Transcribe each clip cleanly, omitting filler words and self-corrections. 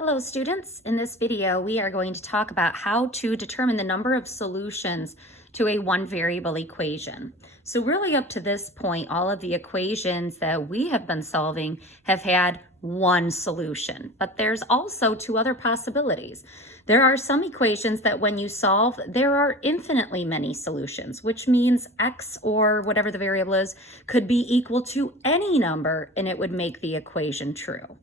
Hello students, in this video we are going to talk about how to determine the number of solutions to a one variable equation. So really up to this point, all of the equations that we have been solving have had one solution, but there's also two other possibilities. There are some equations that when you solve, there are infinitely many solutions, which means x or whatever the variable is could be equal to any number and it would make the equation true.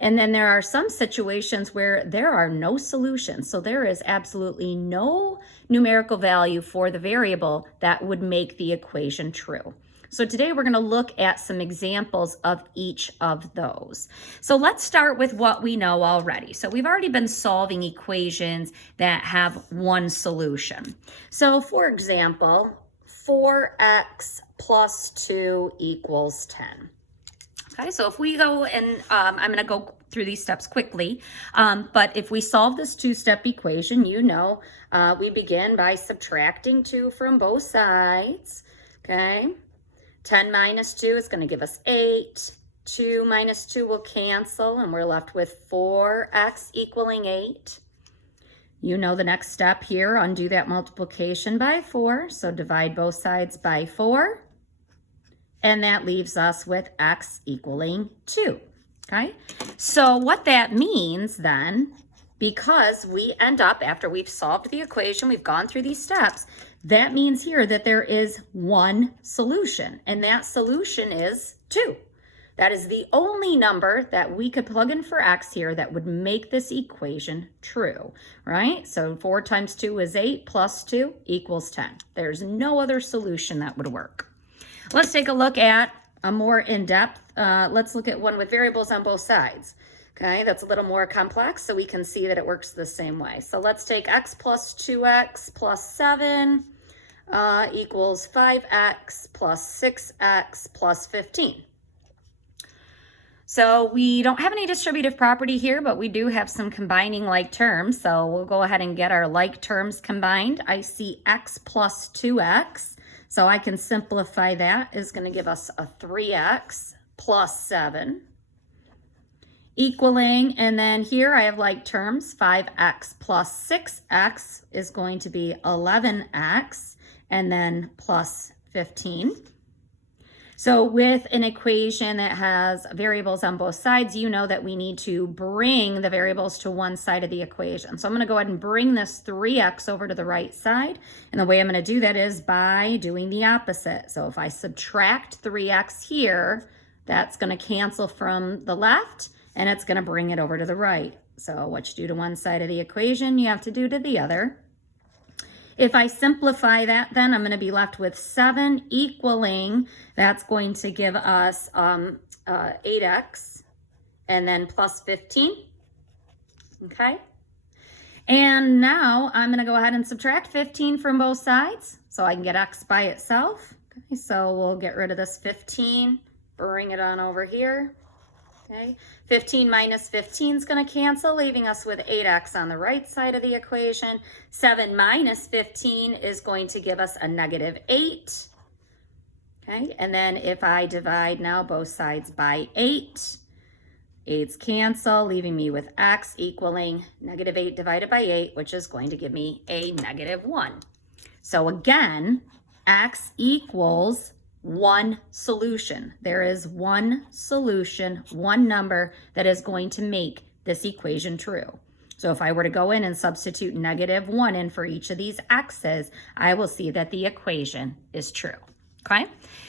And then there are some situations where there are no solutions. So there is absolutely no numerical value for the variable that would make the equation true. So today we're going to look at some examples of each of those. So let's start with what we know already. So we've already been solving equations that have one solution. So for example, 4x plus 2 equals 10. Okay, so if we go and I'm going to go through these steps quickly, but if we solve this two-step equation, we begin by subtracting 2 from both sides, okay? 10 minus 2 is going to give us 8. 2 minus 2 will cancel, and we're left with 4x equaling 8. You know the next step here, undo that multiplication by 4, so divide both sides by 4. And that leaves us with x equaling 2, okay? So what that means then, because we end up, after we've solved the equation, we've gone through these steps, that means here that there is one solution, and that solution is 2. That is the only number that we could plug in for x here that would make this equation true, right? So 4 times 2 is 8 plus 2 equals 10. There's no other solution that would work. Let's take a look at a more in-depth, let's look at one with variables on both sides. Okay, that's a little more complex, so we can see that it works the same way. So let's take x plus 2x plus 7 equals 5x plus 6x plus 15. So we don't have any distributive property here, but we do have some combining like terms. So we'll go ahead and get our like terms combined. I see x plus 2x. So I can simplify that. Is going to give us a 3x plus 7 equaling, and then here I have like terms, 5x plus 6x is going to be 11x, and then plus 15. So with an equation that has variables on both sides, you know that we need to bring the variables to one side of the equation. So I'm going to go ahead and bring this 3x over to the right side. And the way I'm going to do that is by doing the opposite. So if I subtract 3x here, that's going to cancel from the left, and it's going to bring it over to the right. So what you do to one side of the equation, you have to do to the other. If I simplify that, then I'm going to be left with 7 equaling, that's going to give us 8x, and then plus 15, okay? And now I'm going to go ahead and subtract 15 from both sides, so I can get x by itself. Okay, so we'll get rid of this 15, bring it on over here. Okay, 15 minus 15 is going to cancel, leaving us with 8x on the right side of the equation. 7 minus 15 is going to give us a negative 8. Okay, and then if I divide now both sides by 8, 8's cancel, leaving me with x equaling negative 8 divided by 8, which is going to give me a negative 1. So again, x equals one solution. There is one solution, one number that is going to make this equation true. So if I were to go in and substitute negative 1 in for each of these x's, I will see that the equation is true. Okay?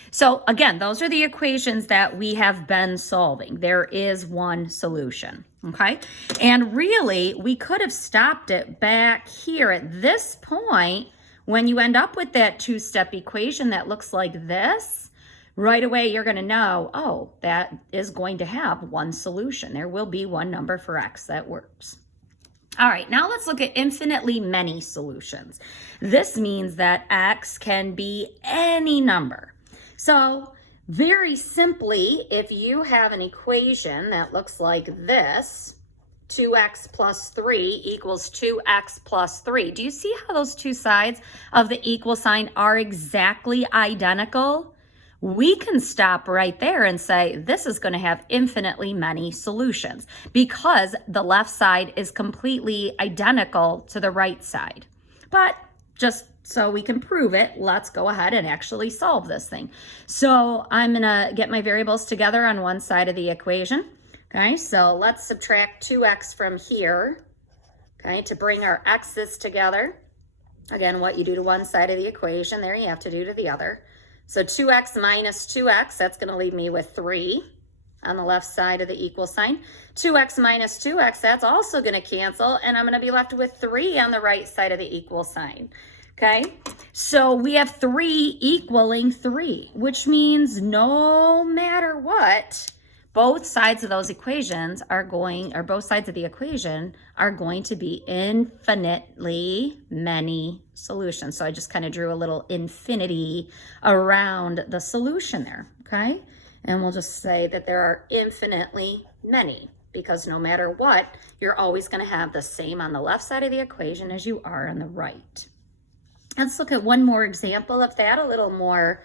So again, those are the equations that we have been solving. There is one solution. Okay? And really, we could have stopped it back here at this point. When you end up with that two-step equation that looks like this, right away you're going to know, oh, that is going to have one solution. There will be one number for x that works. All right, now let's look at infinitely many solutions. This means that x can be any number. So very simply, if you have an equation that looks like this, 2x plus 3 equals 2x plus 3. Do you see how those two sides of the equal sign are exactly identical? we can stop right there and say this is going to have infinitely many solutions because the left side is completely identical to the right side. But just so we can prove it, let's go ahead and actually solve this thing. So I'm going to get my variables together on one side of the equation. Okay, so let's subtract 2x from here, okay, to bring our x's together. Again, what you do to one side of the equation, there you have to do to the other. So 2x minus 2x, that's going to leave me with 3 on the left side of the equal sign. 2x minus 2x, that's also going to cancel, and I'm going to be left with 3 on the right side of the equal sign. Okay, so we have 3 equaling 3, which means no matter what, both sides of those equations are going, or both sides of the equation are going to be infinitely many solutions. So I just kind of drew a little infinity around the solution there, okay? And we'll just say that there are infinitely many, because no matter what, you're always going to have the same on the left side of the equation as you are on the right. Let's look at one more example of that, a little more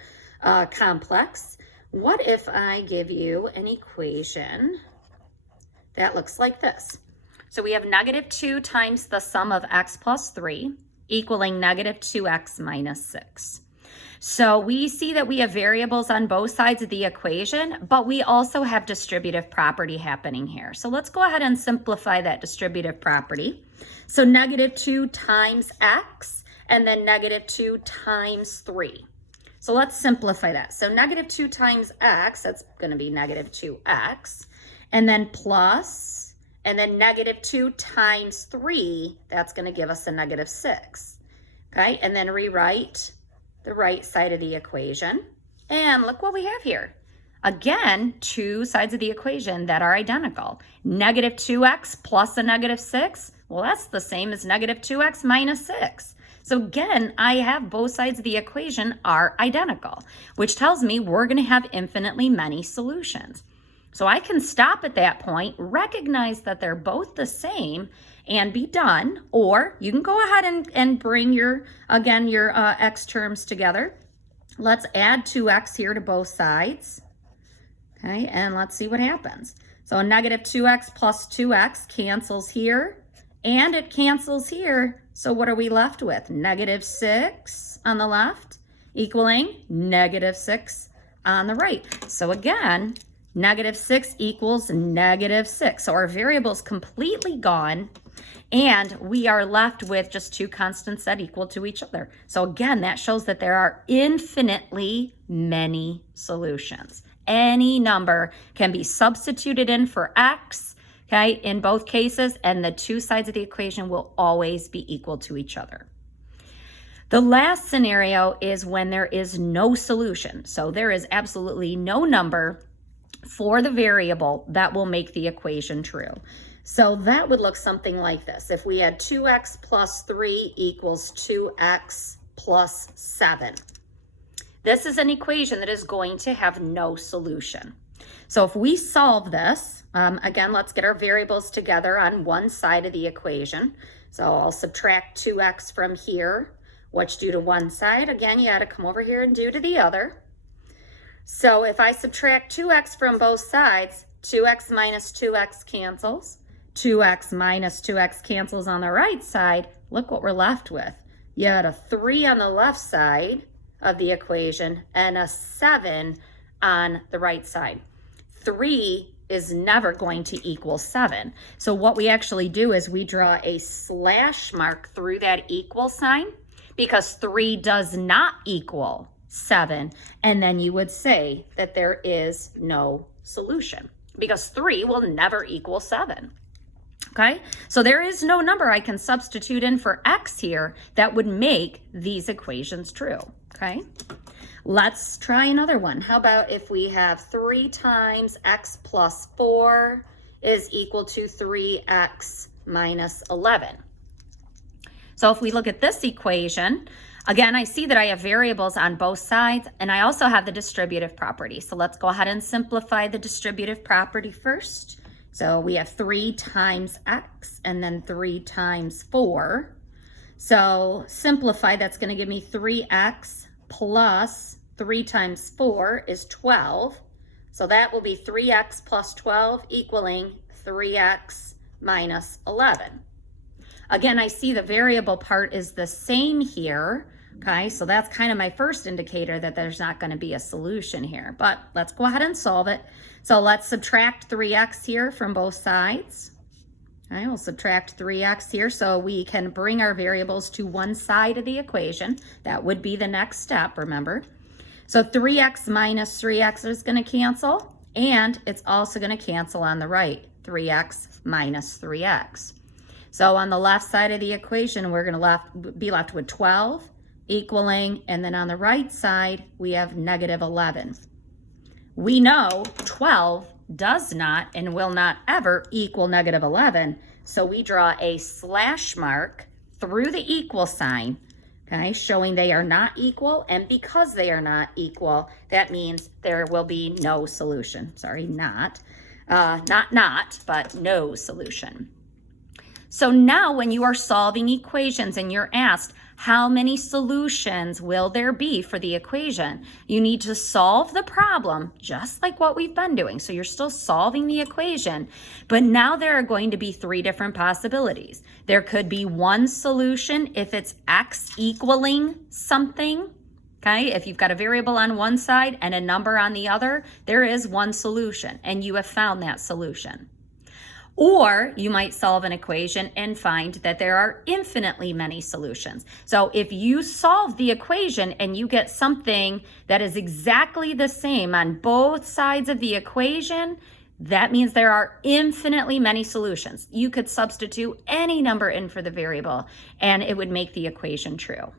complex. What if I give you an equation that looks like this? So we have negative 2 times the sum of x plus 3 equaling negative 2x minus 6. So we see that we have variables on both sides of the equation, but we also have distributive property happening here. So let's go ahead and simplify that distributive property. So negative 2 times x, and then negative 2 times 3. So let's simplify that. So negative 2 times x, that's going to be negative 2x, and then plus, and then negative 2 times 3, that's going to give us a negative 6. Okay, and then rewrite the right side of the equation. And look what we have here. Again, two sides of the equation that are identical. Negative 2x plus a negative 6, well, that's the same as negative 2x minus 6. So again, I have both sides of the equation are identical, which tells me we're going to have infinitely many solutions. So I can stop at that point, recognize that they're both the same, and be done. Or you can go ahead and bring your x terms together. Let's add 2x here to both sides. Okay, and let's see what happens. So a negative 2x plus 2x cancels here, and it cancels here. So what are we left with? Negative 6 on the left equaling negative 6 on the right. So again, negative 6 equals negative 6. So our variable's completely gone, and we are left with just two constants that equal to each other. So again, that shows that there are infinitely many solutions. Any number can be substituted in for x, okay, in both cases, and the two sides of the equation will always be equal to each other. The last scenario is when there is no solution. So there is absolutely no number for the variable that will make the equation true. So that would look something like this. If we had 2x plus 3 equals 2x plus 7. This is an equation that is going to have no solution. So if we solve this, again, let's get our variables together on one side of the equation. So I'll subtract 2x from here. What's due to one side? Again, you got to come over here and do to the other. So if I subtract 2x from both sides, 2x minus 2x cancels. 2x minus 2x cancels on the right side. Look what we're left with. You had a 3 on the left side of the equation and a 7 on the right side. 3 is never going to equal 7. So what we actually do is we draw a slash mark through that equal sign because 3 does not equal 7. And then you would say that there is no solution because 3 will never equal 7. Okay, so there is no number I can substitute in for x here that would make these equations true. Okay, let's try another one. How about if we have 3 times x plus 4 is equal to 3x minus 11. So if we look at this equation, again, I see that I have variables on both sides, and I also have the distributive property. So let's go ahead and simplify the distributive property first. So we have 3 times x and then 3 times 4. So simplify, that's going to give me 3x plus 3 times 4 is 12. So that will be 3x plus 12 equaling 3x minus 11. Again, I see the variable part is the same here. Okay, so that's kind of my first indicator that there's not going to be a solution here. But let's go ahead and solve it. So let's subtract 3x here from both sides. Okay, we'll subtract 3x here so we can bring our variables to one side of the equation. That would be the next step, remember. So 3x minus 3x is going to cancel, and it's also going to cancel on the right, 3x minus 3x. So on the left side of the equation, we're going to be left with 12 equaling, and then on the right side, we have negative 11. We know 12 does not and will not ever equal negative 11, so we draw a slash mark through the equal sign, okay, showing they are not equal, and because they are not equal, that means there will be no solution. Sorry, not, but no solution. So now when you are solving equations and you're asked, how many solutions will there be for the equation? You need to solve the problem just like what we've been doing. So you're still solving the equation, but now there are going to be 3 different possibilities. There could be one solution if it's x equaling something. Okay, if you've got a variable on one side and a number on the other, there is one solution and you have found that solution. Or you might solve an equation and find that there are infinitely many solutions. So if you solve the equation and you get something that is exactly the same on both sides of the equation, that means there are infinitely many solutions. You could substitute any number in for the variable and it would make the equation true.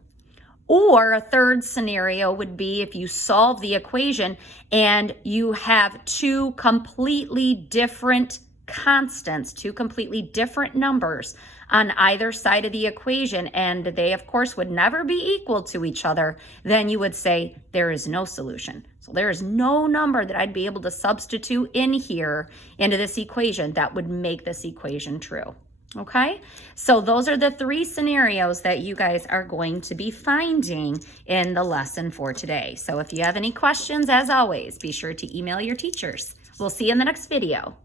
Or a third scenario would be if you solve the equation and you have 2 completely different constants, 2 completely different numbers on either side of the equation, and they of course would never be equal to each other, then you would say there is no solution. So there is no number that I'd be able to substitute in here into this equation that would make this equation true. Okay, so those are the 3 scenarios that you guys are going to be finding in the lesson for today. So if you have any questions, as always, be sure to email your teachers. We'll see you in the next video.